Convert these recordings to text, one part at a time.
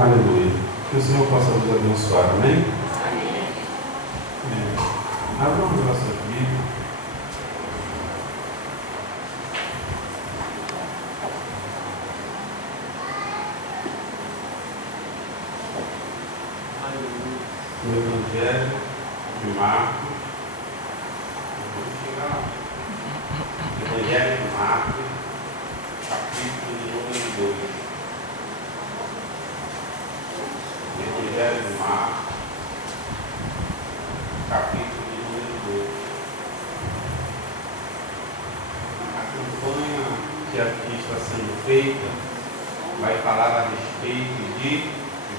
Aleluia. Que o Senhor possa nos abençoar, amém? Abramos nossa Bíblia. No Evangelho de Marcos. Vamos chegar lá. Evangelho de Marcos, capítulo número 2. Evangelho de Marcos, capítulo número 2. A campanha que aqui está sendo feita vai falar a respeito de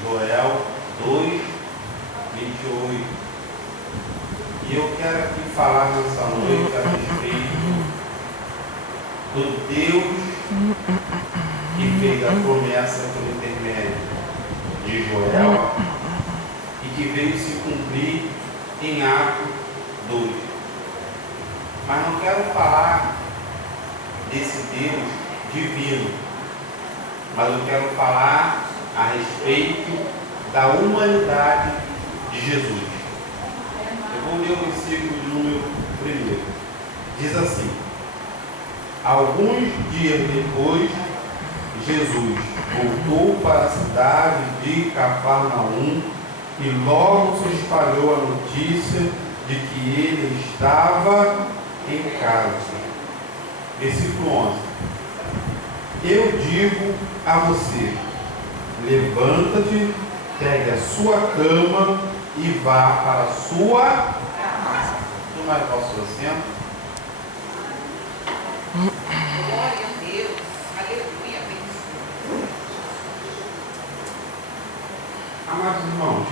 Joel 2, 28. E eu quero aqui falar nessa noite a respeito do Deus que fez a promessa por intermédio de Joel e que veio se cumprir em Atos 2. Mas não quero falar desse Deus divino, mas eu quero falar a respeito da humanidade de Jesus. Eu vou ler o versículo de número 1. Diz assim: alguns dias depois, Jesus voltou para a cidade de Cafarnaum e logo se espalhou a notícia de que ele estava em casa. Versículo 11. Eu digo a você: levanta-te, pegue a sua cama e vá para a sua casa. Tomai vosso assento. Glória a Deus, aleluia, bendito. Amados irmãos,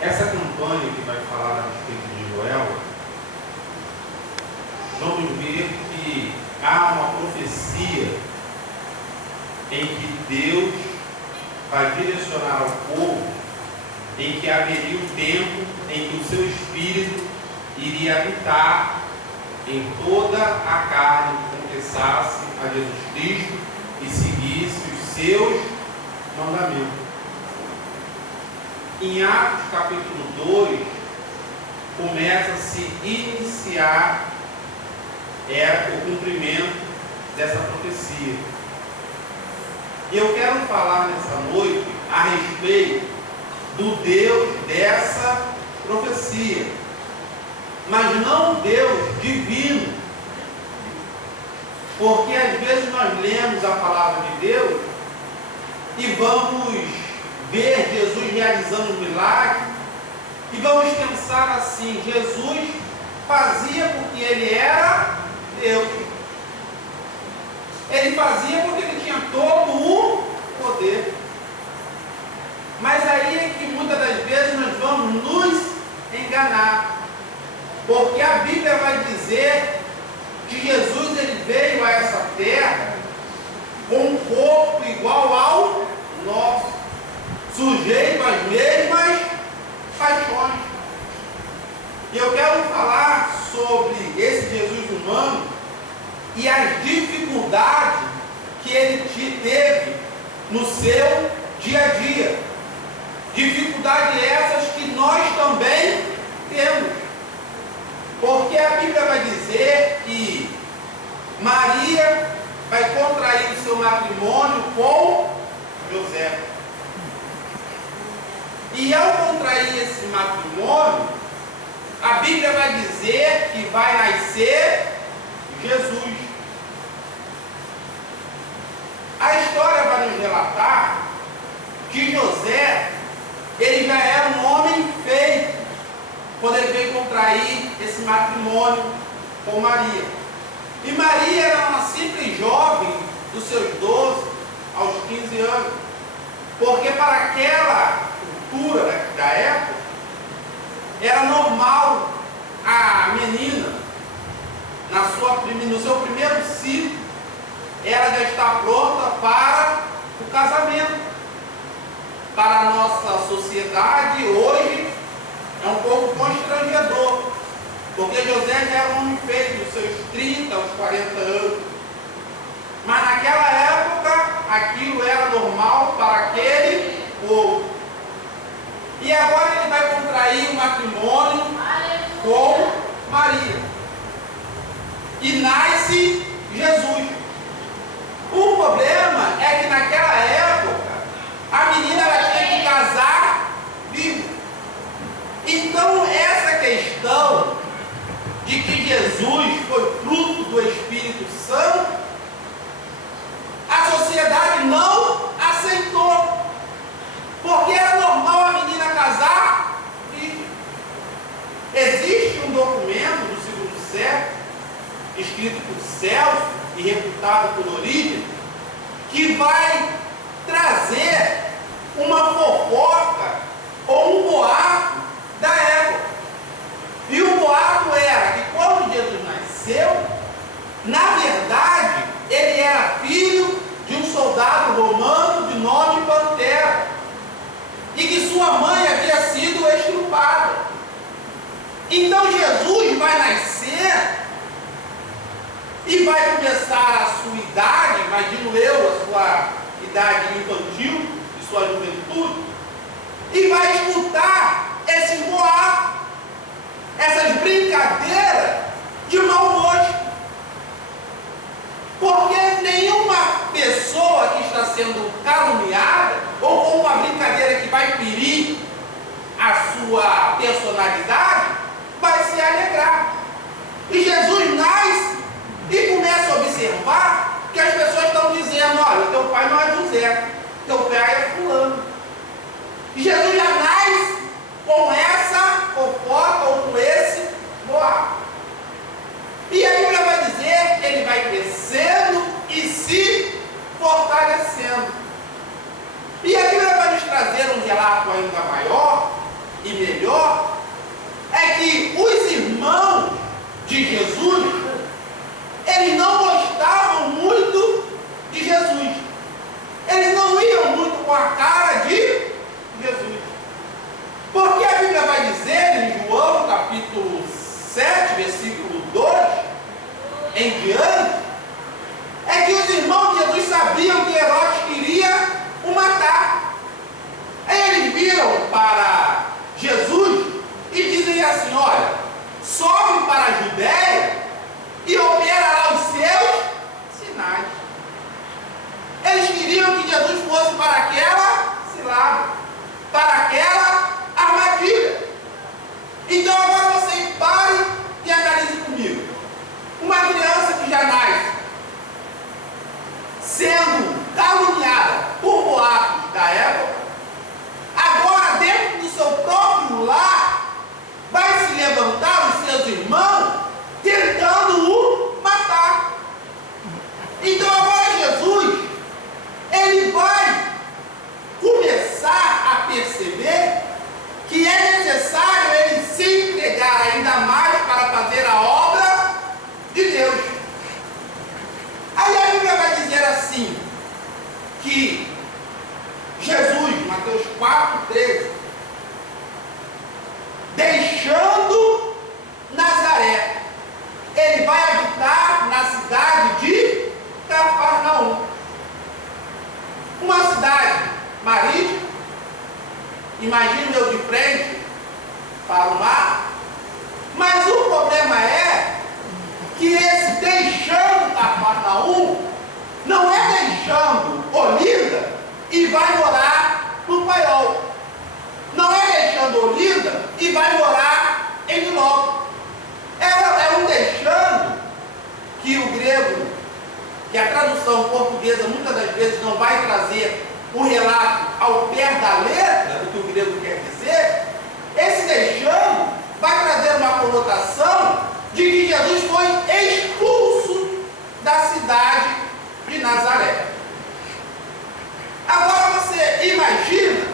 essa campanha que vai falar a respeito de Joel, vamos ver que há uma profecia em que Deus vai direcionar ao povo em que haveria um tempo em que o seu Espírito iria habitar em toda a carne que confessasse a Jesus Cristo e seguisse os seus mandamentos. Em Atos capítulo 2, começa a se iniciar o cumprimento dessa profecia. E eu quero falar nessa noite a respeito do Deus dessa profecia, mas não o Deus divino, porque às vezes nós lemos a palavra de Deus e vamos ver Jesus realizando um milagre e vamos pensar assim: Jesus fazia porque ele era Deus, ele fazia porque ele tinha todo o poder. Mas aí é que muitas das vezes nós vamos nos enganar, porque a Bíblia vai dizer que Jesus ele veio a essa terra com um corpo igual ao nosso, sujeito às mesmas paixões. E eu quero falar sobre esse Jesus humano e as dificuldades que ele teve no seu dia a dia. Dificuldades essas que nós também temos. Porque a Bíblia vai dizer que Maria vai contrair o seu matrimônio com José. E ao contrair esse matrimônio, a Bíblia vai dizer que vai nascer Jesus. A história vai nos relatar que José, ele já era um homem feito quando ele veio contrair esse matrimônio com Maria. E Maria era uma simples jovem dos seus 12 aos 15 anos, porque para aquela cultura da época era normal a menina no seu primeiro ciclo ela já está pronta para o casamento. Para a nossa sociedade hoje é um pouco constrangedor, porque José já era um homem feito dos seus 30 aos 40 anos. Mas naquela época aquilo era normal para aquele povo. E agora ele vai contrair um matrimônio com Maria. E nasce Jesus. O problema é que naquela época a menina ela tinha que casar viva. Então essa questão de que Jesus foi fruto do Espírito Santo, a sociedade não aceitou. Porque era normal a menina casar e existe um documento do segundo século, escrito por Celso e reputado por Orígenes, que vai trazer uma fofoca ou um boato da época. E o boato era que quando Jesus nasceu, na verdade, ele era filho de um soldado romano de nome Pantera, e que sua mãe havia sido estrupada. Então Jesus vai nascer e vai começar a sua idade, imagino eu, a sua idade infantil, de sua juventude, e vai escutar esses boatos, essas brincadeiras de mau gosto. Porque nenhuma pessoa que está sendo caluniada, ou com uma brincadeira que vai ferir a sua personalidade, vai se alegrar. E Jesus nasce e começa a observar que as pessoas estão dizendo: olha, teu pai não é José, teu pai é fulano. E Jesus já nasce com essa fofoca ou com esse boato. E aí ele vai dizer que ele vai crescendo e se fortalecendo. E a Bíblia vai nos trazer um relato ainda maior e melhor, é que os irmãos de Jesus, eles não gostavam muito de Jesus. Eles não iam muito com a cara de Jesus. Porque a Bíblia vai dizer em João, capítulo 7, versículo 2, em diante, é que os irmãos de Jesus sabiam que Herodes queria o matar. Aí eles viram para Jesus e dizem assim: olha, sobe para a Judéia e opera lá os seus sinais. Eles queriam que Jesus fosse para aquela cilada, para aquela armadilha. Então agora você pare e analise comigo. Uma criança que já nasce sendo caluniada por boatos da época, agora dentro do seu próprio lar vai se levantar os seus irmãos tentando o matar. Então agora Jesus, ele vai começar a perceber que é necessário ele se entregar ainda mais para fazer a obra de Deus. Aí a Bíblia vai dizer assim, que Jesus, Mateus 4,13, deixando Nazaré, ele vai habitar na cidade de Cafarnaum, uma cidade marítima, imagino eu de frente para o mar. Mas o problema é que esse deixando Cafarnaum não é deixando Olinda e vai morar no Paiol. Não é deixando Olinda e vai morar em Nilópolis. É um deixando que o grego, que a tradução portuguesa muitas das vezes não vai trazer o relato ao pé da letra do que o grego quer dizer. Esse deixando vai trazer uma conotação de que Jesus foi expulso da cidade de Nazaré. Agora você imagina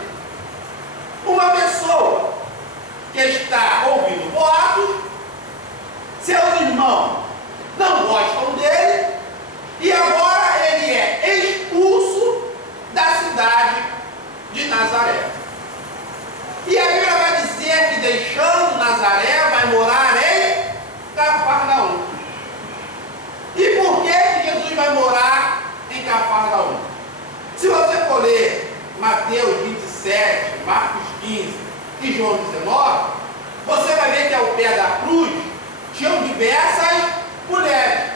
uma pessoa que está ouvindo boatos, seus irmãos não gostam dele, e agora ele é expulso da cidade de Nazaré. E a Bíblia vai dizer que deixando Nazaré vai morar em Cafarnaum. E por que Jesus vai morar em Cafarnaum? Se você for ler Mateus 27, 7, Marcos 15 e João 19, você vai ver que ao pé da cruz tinham diversas mulheres.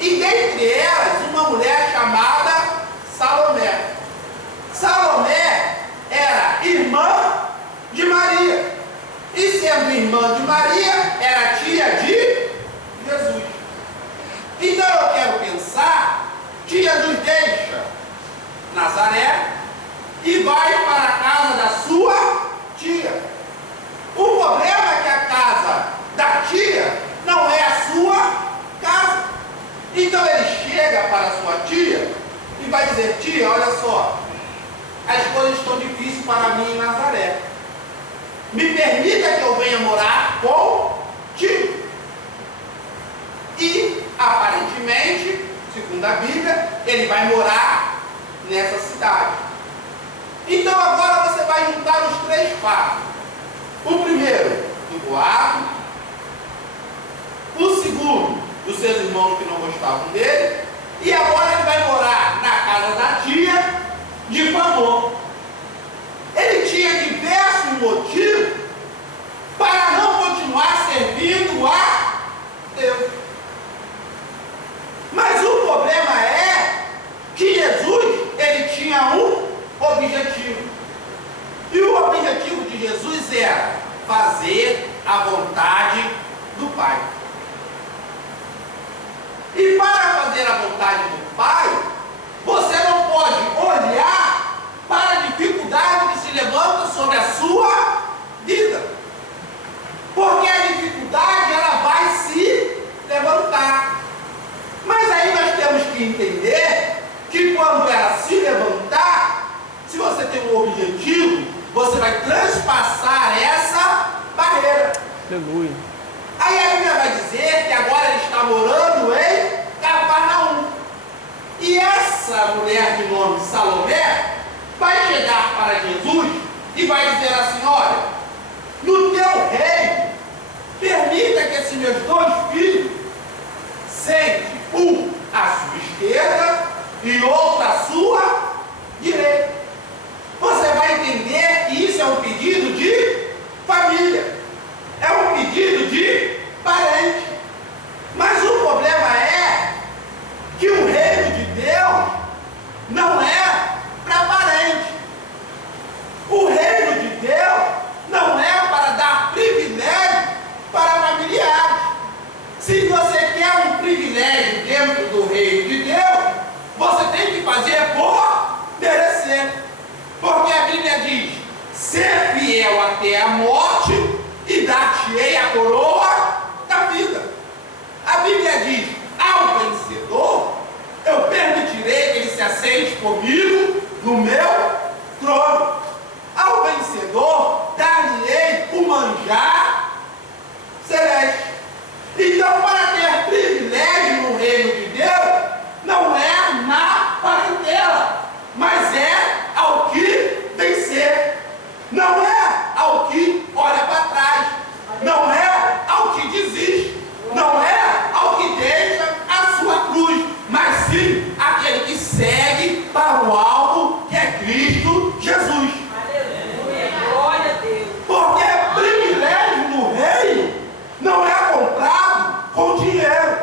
E dentre elas, uma mulher chamada Salomé. Salomé era irmã de Maria. E sendo irmã de Maria, era tia de Jesus. Então eu quero pensar que Jesus deixa Nazaré e vai para a casa da sua tia. O problema é que a casa da tia não é a sua casa. Então ele chega para a sua tia e vai dizer: tia, olha só, as coisas estão difíceis para mim em Nazaré. Me permita que eu venha morar contigo. E, aparentemente, segundo a Bíblia, ele vai morar nessa cidade. Então agora você vai juntar os três fatos. O primeiro, do boato. O segundo, dos seus irmãos que não gostavam dele. E agora ele vai morar na casa da tia de favor. Ele tinha diversos motivos para não continuar servindo a Deus. Mas o problema é que Jesus, ele tinha um objetivo. E o objetivo de Jesus era fazer a vontade do Pai. E para fazer a vontade do Pai, você não pode olhar para a dificuldade que se levanta sobre a sua vida. Porque a dificuldade, ela vai se levantar. Mas aí nós temos que entender que quando ela se levantar, se você tem um objetivo, você vai transpassar essa barreira. Aleluia. Aí a Bíblia vai dizer que agora ele está morando em Cafarnaum. E essa mulher de nome Salomé vai chegar para Jesus e vai dizer assim: olha, no teu reino, permita que esses meus dois filhos sentem um à sua esquerda e outro à sua direita. Você vai entender que isso é um pedido de família, é um pedido de parente. Mas o problema é que o reino de Deus não é para parente. O reino de Deus não é para dar privilégio para familiares. Se você quer um privilégio dentro do reino de Deus, você tem que fazer por merecer. Porque a Bíblia diz: ser fiel até a morte e dar-te-ei a coroa da vida. A Bíblia diz: ao vencedor, eu permitirei que ele se assente comigo no meu trono. Ao vencedor, dar-lhe-ei o manjar celeste. Então, para ter privilégio no reino de Deus, não é na parentela, mas é ao que vencer. Não é ao que olha para trás. Não é ao que desiste. Não é ao que deixa a sua cruz, mas sim aquele que segue para o alvo, que é Cristo Jesus. Aleluia. Glória a Deus. Porque privilégio no reino não é comprado com dinheiro.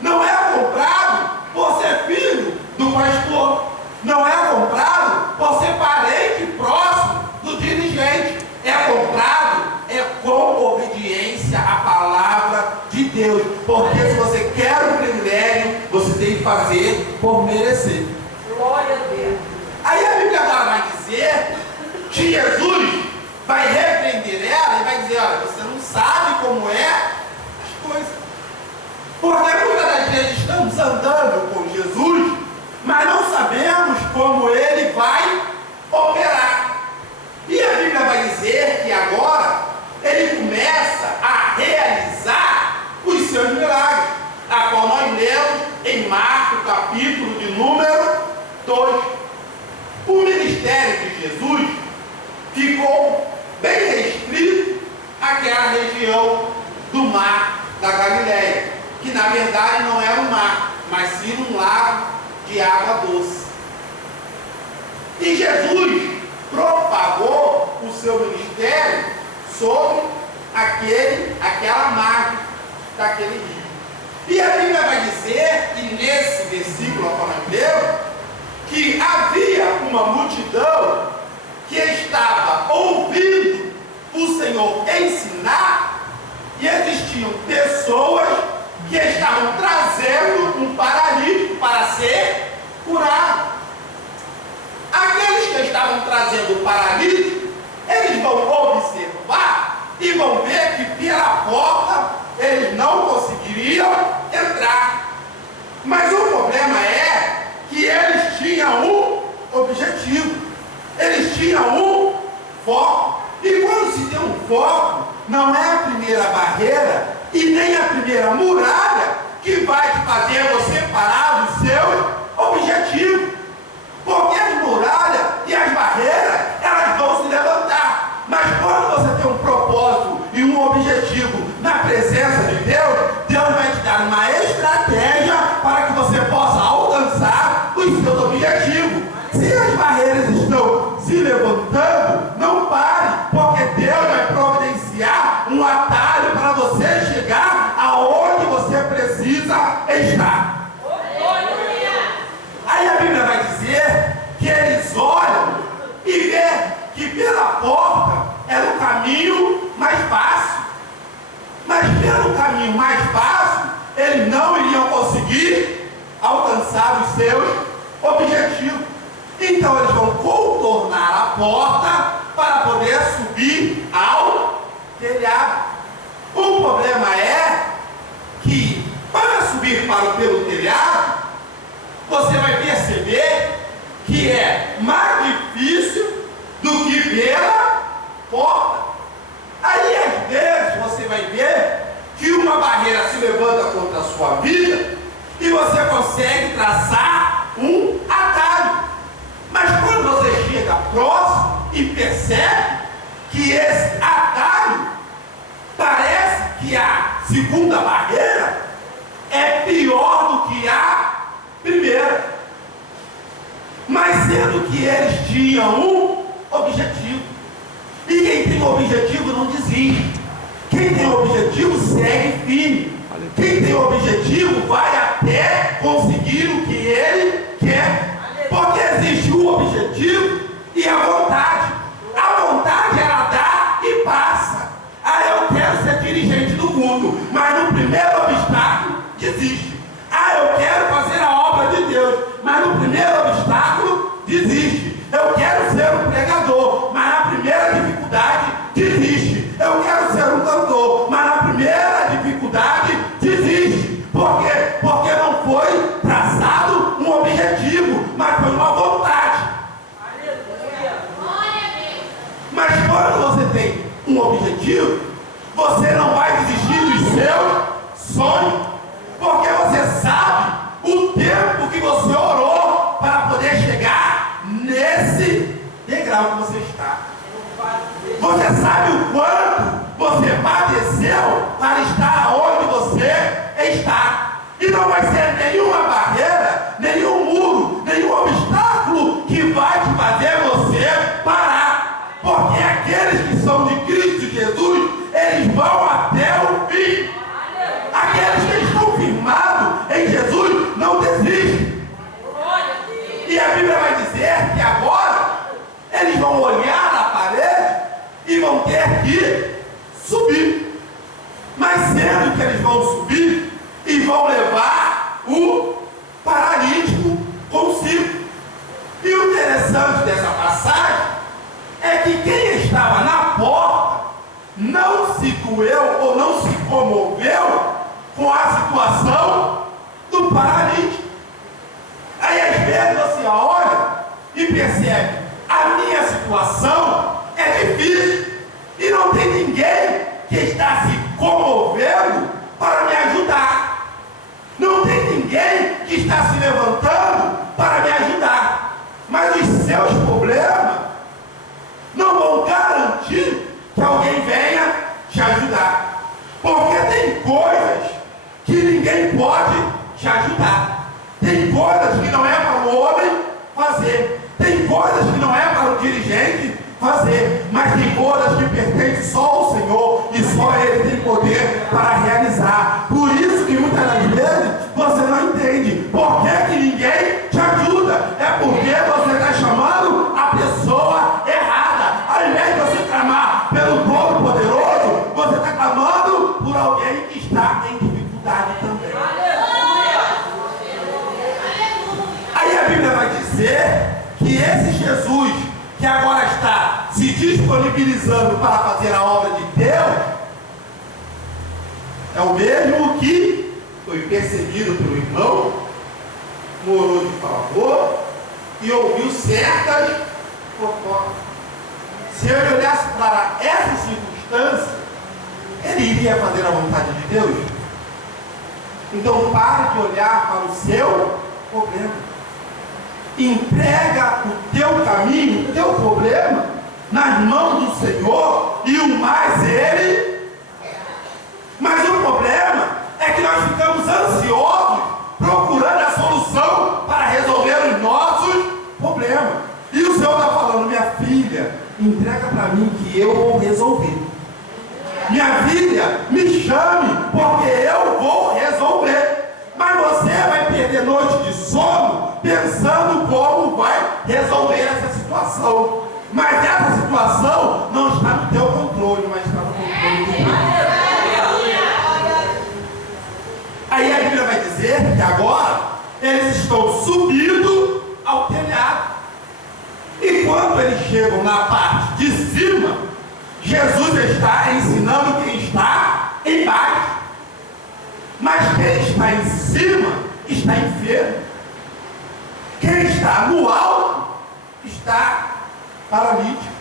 Não é comprado por ser filho do pastor. Não é comprado por ser parente próximo do dirigente. É comprado com obediência à palavra de Deus. Porque se você quer um privilégio, você tem que fazer por merecer. Glória a Deus. Aí a Bíblia agora vai dizer que Jesus vai repreender ela e vai dizer: olha, você não sabe como é as coisas. Porque muitas das vezes estamos andando com Jesus, mas não sabemos como ele vai operar. E a Bíblia vai dizer que agora ele começa a realizar os seus milagres, a qual nós lemos em Marcos, capítulo de número 2. O ministério de Jesus ficou bem restrito àquela região do mar da Galileia, que na verdade não era um mar, mas sim um lago de água doce. E Jesus seu ministério sobre aquela margem daquele rio. E a Bíblia vai dizer, e nesse versículo que nós lemos, que havia uma multidão que estava ouvindo o Senhor ensinar, e existiam pessoas que estavam trazendo um paralítico para ser curado. Aqueles que estavam trazendo o paralítico, eles vão observar e vão ver que pela porta eles não conseguiriam entrar. Mas o problema é que eles tinham um objetivo, eles tinham um foco. E quando se tem um foco, não é a primeira barreira e nem a primeira muralha que vai te fazer você parar do seu objetivo. Porque as muralhas e as barreiras, elas vão se levantar. Mas quando você tem um propósito e um objetivo na presença de Deus, Deus vai te dar uma estratégia para que você possa alcançar os seus objetivos. Se as barreiras estão se levantando, não pare, porque Deus vai providenciar um atalho para você chegar aonde você precisa estar. Aí a Bíblia vai dizer que eles olham e vê que pela porta era o caminho mais fácil. Mas pelo caminho mais fácil, eles não iriam conseguir alcançar os seus objetivos. Então eles vão contornar a porta para poder subir ao telhado. O problema é que para subir pelo telhado, você vai perceber que é mais difícil do que pela porta. Aí às vezes você vai ver que uma barreira se levanta contra a sua vida e você consegue traçar um atalho. Mas quando você chega próximo e percebe que esse atalho parece que a segunda barreira é pior do que a primeira. Mas sendo que eles tinham um objetivo. E quem tem objetivo não desiste. Quem tem objetivo segue firme. Quem tem objetivo vai até conseguir o que ele quer. Porque existe o objetivo e a vontade. A vontade ela dá e passa. Ah, eu quero ser dirigente do mundo, mas no primeiro obstáculo desiste. Ah, eu quero fazer a obra de Deus, mas no primeiro obstáculo desiste. Eu quero ser um pregador, mas na primeira dificuldade desiste. Eu quero ser um cantor, mas na primeira dificuldade desiste. Por quê? Porque não foi traçado um objetivo, mas foi uma vontade. Mas quando você tem um objetivo, você não vai desistir dos seus sonhos, porque você sabe o tempo que você orou para poder chegar nesse degrau que você está. Você sabe o quanto você padeceu para estar onde você está. E não vai ser nenhuma barreira, nenhum muro, nenhum obstáculo que vai te fazer você parar. Porque aqueles que são de Cristo Jesus, eles vão até o fim. Aqueles que estão firmados em Jesus não desistem. E a Bíblia vai dizer que agora eles vão olhar na parede e vão ter que subir. Mas sendo que eles vão subir e vão levar o paralítico consigo. E o interessante dessa passagem é que quem estava na porta não se doeu ou não se comoveu com a situação do paralítico. Aí às vezes você olha e percebe, a minha situação é difícil e não tem ninguém que está se comovendo para me ajudar. Não tem ninguém que está se levantando para me ajudar. Mas os seus problemas não vão garantir que alguém venha te ajudar. Porque tem coisas que ninguém pode te ajudar. Tem coisas que não é para o homem fazer. Tem coisas que não é para o dirigente fazer, mas tem coisas que pertencem só ao Senhor e só Ele tem poder para realizar. Por isso que muitas das vezes você não entende por que ninguém te ajuda. É porque você está chamando a pessoa errada. Ao invés de você clamar pelo Todo-Poderoso, você está clamando por alguém que está em dificuldade também. Aí a Bíblia vai dizer que esse Jesus, que agora está se disponibilizando para fazer a obra de Deus, é o mesmo que foi perseguido pelo irmão, morou de favor e ouviu certas fofocas. Se ele olhasse para essa circunstância, ele iria fazer a vontade de Deus? Então pare de olhar para o seu problema. Entrega o teu caminho, o teu problema nas mãos do Senhor e o mais Ele. Mas o problema é que nós ficamos ansiosos procurando a solução para resolver os nossos problemas. E o Senhor está falando: minha filha, entrega para mim que eu vou resolver. Minha filha, me chame porque eu vou resolver. Mas você vai perder noite de sono pensando como vai resolver essa situação. Mas essa situação não está no teu controle, mas está no controle de Deus. Aí a Bíblia vai dizer que agora eles estão subindo ao telhado. E quando eles chegam na parte de cima, Jesus está ensinando quem está embaixo. Mas quem está em cima está enfermo. Quem está no alto está paralítico.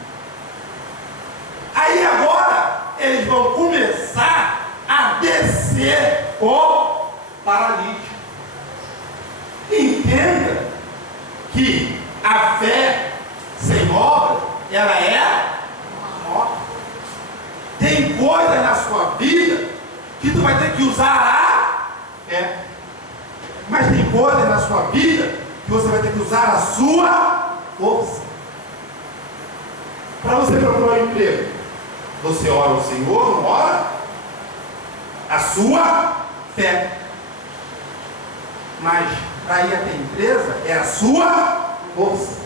Aí agora eles vão começar a descer o paralítico. Entenda que a fé sem obra, ela é morta. Tem coisas na sua vida que tu vai ter que usar a fé. Mas tem coisas na sua vida que você vai ter que usar a sua força. Para você procurar um emprego, você ora ao Senhor, não ora? A sua fé. Mas para ir até a empresa é a sua força.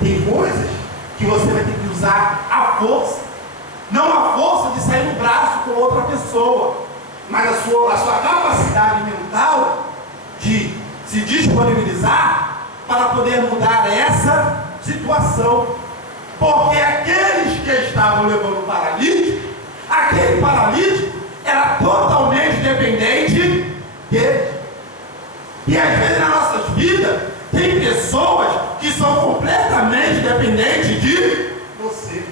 Tem coisas que você vai ter que usar a força. Não a força de sair no braço com outra pessoa, mas a sua capacidade mental de se disponibilizar para poder mudar essa situação. Porque aqueles que estavam levando o paralítico, aquele paralítico era totalmente dependente dele. E às vezes nas nossas vidas tem pessoas que são completamente dependentes de você.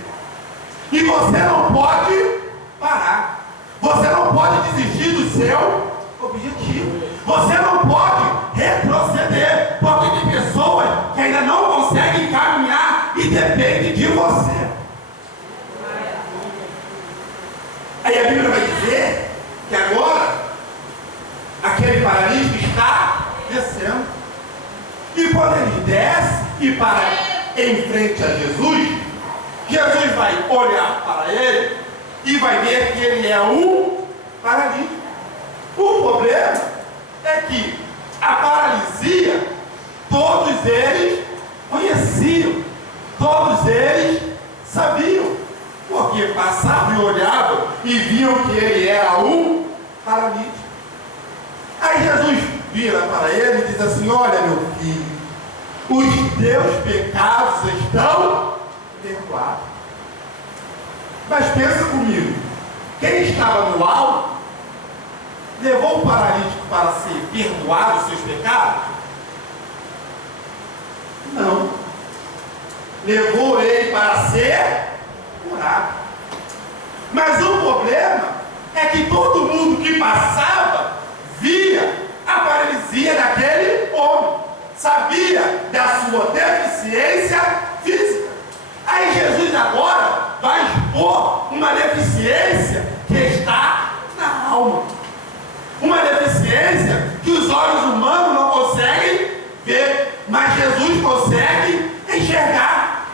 E você não pode parar. Você não pode desistir do seu objetivo. Você não pode retroceder. Porque tem pessoas que ainda não conseguem caminhar e dependem de você. Aí a Bíblia vai dizer que agora aquele paralítico está descendo. E quando ele desce e para em frente a Jesus, Jesus vai olhar para ele e vai ver que ele é um paralítico. O problema é que a paralisia, todos eles conheciam, todos eles sabiam, porque passavam e olhavam e viam que ele era um paralítico. Aí Jesus vira para ele e diz assim: olha, meu filho, os teus pecados estão perdoado. Mas pensa comigo, quem estava no alto levou o paralítico para ser perdoado os seus pecados? Não. Levou ele para ser curado. Mas o problema é que todo mundo que passava via a paralisia daquele homem, sabia da sua deficiência física. Aí Jesus agora vai expor uma deficiência que está na alma. Uma deficiência que os olhos humanos não conseguem ver, mas Jesus consegue enxergar.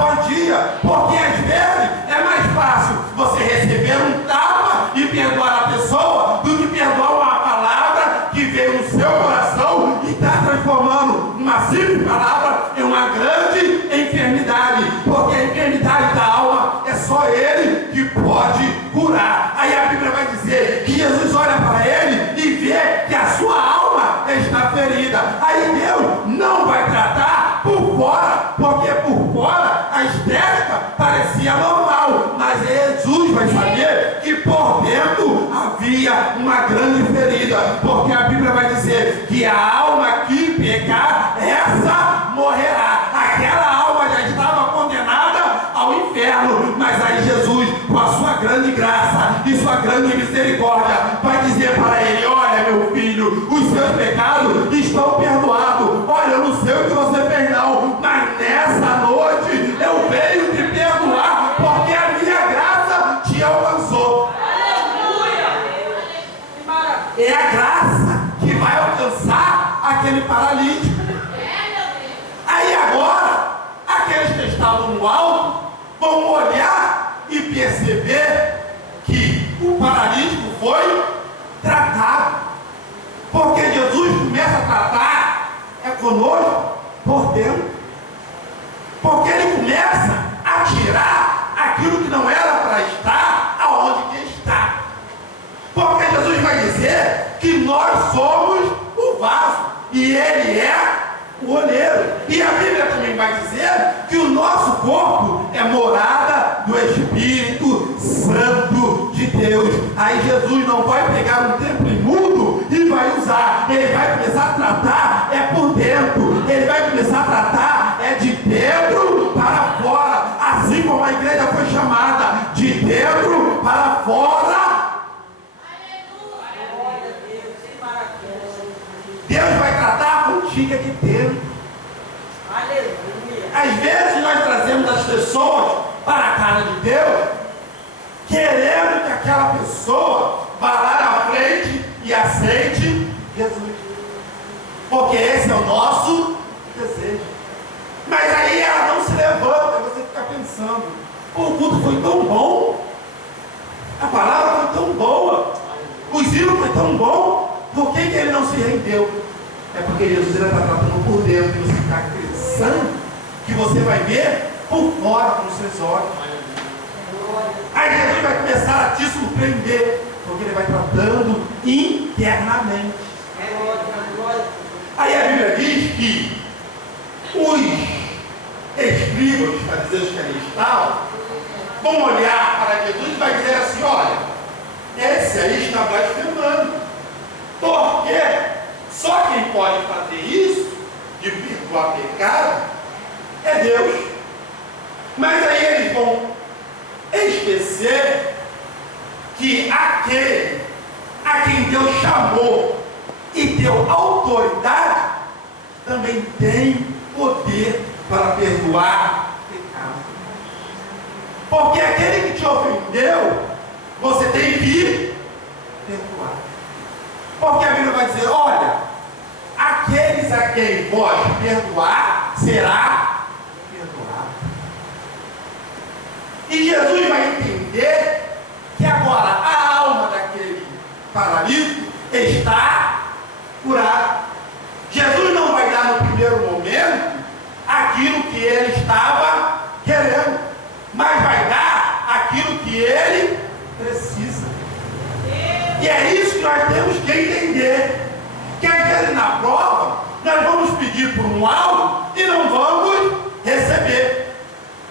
após dia, porque às vezes é mais fácil você receber um tapa e perdoar a pessoa do que perdoar uma palavra que veio no seu coração e está transformando uma simples palavra em uma grande enfermidade, porque a enfermidade da alma é só Ele que pode curar. Aí a Bíblia vai dizer que Jesus olha para ele e vê que a sua alma está ferida. Aí Deus não vai tratar por fora, porque por fora a estética parecia normal, mas Jesus vai saber que por dentro havia uma grande ferida, porque a Bíblia vai dizer que a alma que pecar, essa morrerá. Aquela alma já estava condenada ao inferno, mas aí Jesus, com a sua grande graça e sua grande misericórdia, vai dizer para ele: olha, meu filho, os seus pecados estão perdoados. Olha, eu não sei o que você fez não, mas nessa noite eu venho te perdoar, porque a minha graça te alcançou. Aleluia! Que maravilha! É a graça que vai alcançar aquele paralítico. Aí agora, aqueles que estavam no alto vão olhar e perceber que o paralítico foi tratado. Porque Jesus começa a tratar conosco por dentro. Porque Ele começa a tirar aquilo que não era para estar aonde que está. Porque Jesus vai dizer que nós somos o vaso e Ele é o olheiro. E a Bíblia também vai dizer que o nosso corpo é morada do Espírito Santo de Deus. Aí Jesus não vai pegar um templo imundo e vai usar. Ele vai começar a tratar por dentro. Ele vai começar a tratar de dentro para fora. Assim como a igreja foi chamada de dentro para fora. Deus vai tratar contigo aqui dentro. Aleluia. Às vezes nós trazemos as pessoas para a casa de Deus, querendo que aquela pessoa vá lá na frente e aceite Jesus. Porque esse é o nosso desejo. Mas aí ela não se levanta, você fica pensando: o culto foi tão bom, a palavra foi tão boa, o ensino foi tão bom. Por que ele não se rendeu? É porque Jesus está tratando por dentro, e você está pensando que você vai ver por fora com os seus olhos. Aí Jesus vai começar a te surpreender, porque Ele vai tratando internamente. Aí a Bíblia diz que os escribas, fariseus que ali estavam, vão olhar para Jesus e vai dizer assim: olha, esse aí está blasfemando. Porque só quem pode fazer isso, de perdoar pecado, é Deus. Mas aí eles vão esquecer que aquele a quem Deus chamou e deu autoridade, também tem poder para perdoar pecado. Porque aquele que te ofendeu, você tem que perdoar. Porque a Bíblia vai dizer: olha, aqueles a quem vós perdoar, será perdoado. E Jesus vai entender que agora a alma daquele paralítico está curada. Jesus não vai dar no primeiro momento aquilo que ele estava querendo, mas vai dar aquilo que ele precisa. E é isso que nós temos que entender. Que às vezes na prova nós vamos pedir por um algo e não vamos receber.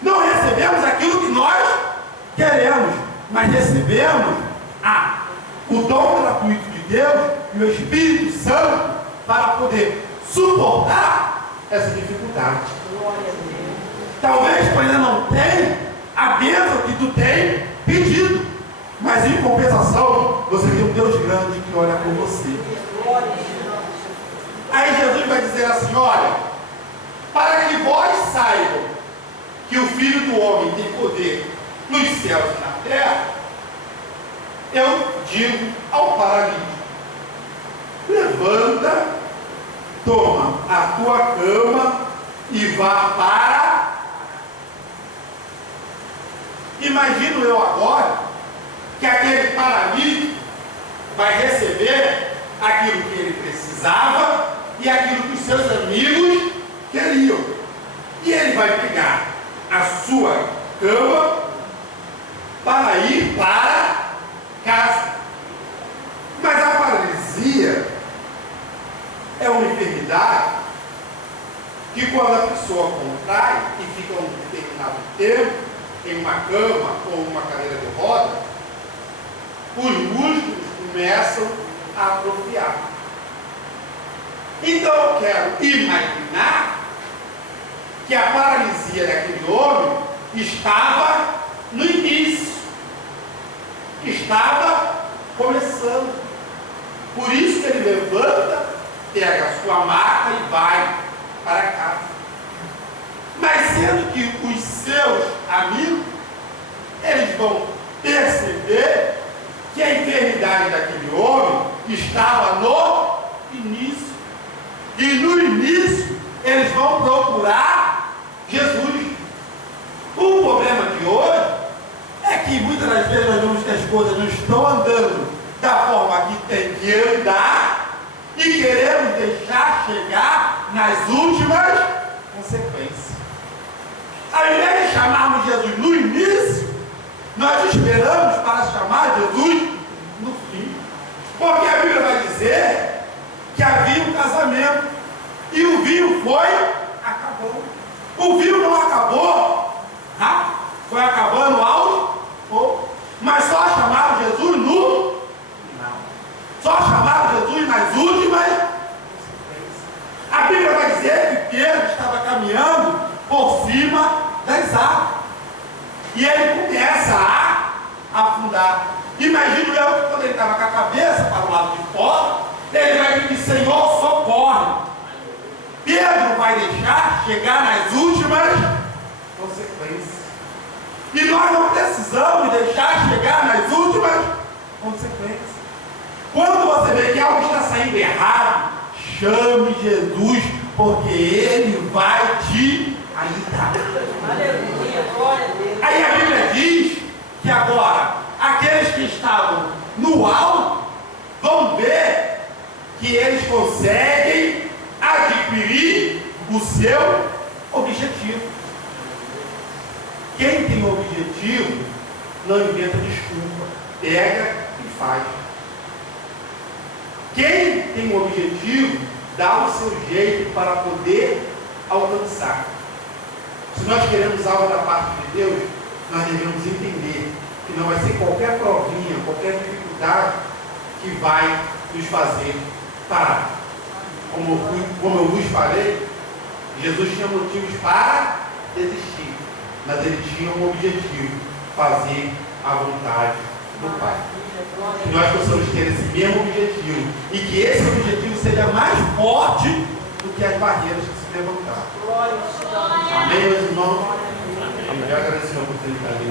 Não recebemos aquilo que nós queremos, mas recebemos o dom gratuito de Deus e o Espírito Santo para poder suportar essa dificuldade. Talvez tu ainda não tenha a bênção que tu tem pedido, mas em compensação você tem um Deus grande que olha por você. Aí Jesus vai dizer assim: olha, para que vós saibam que o Filho do Homem tem poder nos céus e na terra, eu digo ao paralítico: levanta, toma a tua cama e vá para Imagino eu agora que aquele paralítico vai receber aquilo que ele precisava e aquilo que os seus amigos queriam. E ele vai pegar a sua cama para ir para casa. Mas a paralisia é uma enfermidade que quando a pessoa contrai e fica um determinado tempo em uma cama ou uma cadeira de roda, os músculos começam a atrofiar. Então eu quero imaginar que a paralisia daquele homem estava no início, estava começando. Por isso que ele levanta, pega a sua maca e vai para casa. Mas sendo que os seus amigos, eles vão perceber que a enfermidade daquele homem estava no início. E no início, eles vão procurar Jesus. O problema de hoje é que muitas das vezes nós vemos que as coisas não estão andando da forma que tem que andar e queremos deixar chegar nas últimas consequências. Ao invés de chamarmos Jesus no início, nós esperamos para chamar Jesus no fim. Porque a Bíblia vai dizer que havia um casamento e o vinho acabou. O vinho não acabou, foi acabando aos poucos. Mas só chamaram Jesus no final. Só chamaram Jesus nas últimas consequências. A Bíblia vai dizer que Pedro estava caminhando por cima das águas. E ele começa a afundar. Imagino eu que quando ele estava com a cabeça para o lado de fora, ele vai pedir: Senhor, socorre. Pedro vai deixar chegar nas últimas consequências. E nós não precisamos deixar chegar nas últimas consequências. Quando você vê que algo está saindo errado, chame Jesus, porque Ele vai te ajudar. Aleluia, glória a Deus. Aí a Bíblia diz que agora, aqueles que estavam no alto, vão ver que eles conseguem adquirir o seu objetivo. Quem tem objetivo não inventa desculpa, pega e faz. Quem tem um objetivo dá o seu jeito para poder alcançar. Se nós queremos algo da parte de Deus, nós devemos entender que não vai ser qualquer provinha, qualquer dificuldade que vai nos fazer parar. Como eu vos falei, Jesus tinha motivos para desistir, mas ele tinha um objetivo: fazer a vontade do Pai. Que nós possamos ter esse mesmo objetivo e que esse objetivo seja mais forte do que as barreiras que se levantaram. Amém, meus irmãos? Eu agradeço a oportunidade.